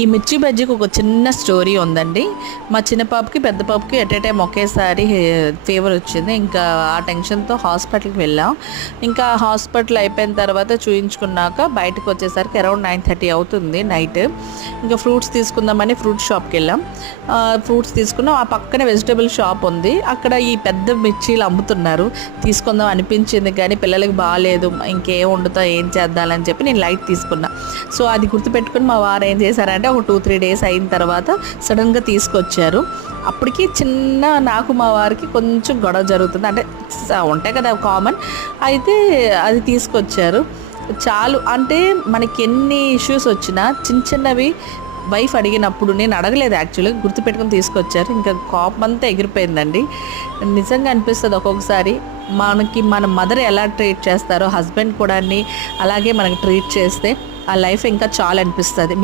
ఈ మిర్చి బజ్జీకి ఒక చిన్న స్టోరీ ఉందండి. మా చిన్న పాపకి పెద్ద పాపకి ఎట్ ఏ టైం ఒకేసారి ఫీవర్ వచ్చింది. ఇంకా ఆ టెన్షన్తో హాస్పిటల్కి వెళ్ళాం. ఇంకా హాస్పిటల్ అయిపోయిన తర్వాత చూయించుకున్నాక బయటకు వచ్చేసరికి అరౌండ్ 9:30 అవుతుంది నైట్. ఇంకా ఫ్రూట్స్ తీసుకుందామని ఫ్రూట్ షాప్కి వెళ్ళాం. ఫ్రూట్స్ తీసుకున్నాం. ఆ పక్కనే వెజిటబుల్ షాప్ ఉంది. అక్కడ ఈ పెద్ద మిర్చీలు అమ్ముతున్నారు. తీసుకుందాం అనిపించింది కానీ పిల్లలకి బాగాలేదు, ఇంకేం వండుతా ఏం చేద్దామని చెప్పి నేను లైట్ తీసుకున్నా. సో అది గుర్తుపెట్టుకుని మా వారు ఏం చేశారంటే ఒక 2-3 డేస్ అయిన తర్వాత సడన్గా తీసుకొచ్చారు. అప్పటికి చిన్న నాకు మా వారికి కొంచెం గొడవ జరుగుతుంది, అంటే ఉంటాయి కదా కామన్. అయితే అది తీసుకొచ్చారు. చాలు అంటే మనకి ఎన్ని ఇష్యూస్ వచ్చినా చిన్నవి వైఫ్ అడిగినప్పుడు నేను అడగలేదు, యాక్చువల్గా గుర్తుపెట్టుకుని తీసుకొచ్చారు. ఇంకా కోపం అంతా ఎగిరిపోయిందండి. నిజంగా అనిపిస్తుంది ఒక్కొక్కసారి మనకి మన మదర్ ఎలా ట్రీట్ చేస్తారో హస్బెండ్ కూడా అలాగే మనకి ట్రీట్ చేస్తే ఆ లైఫ్ ఇంకా చాలా అనిపిస్తుంది.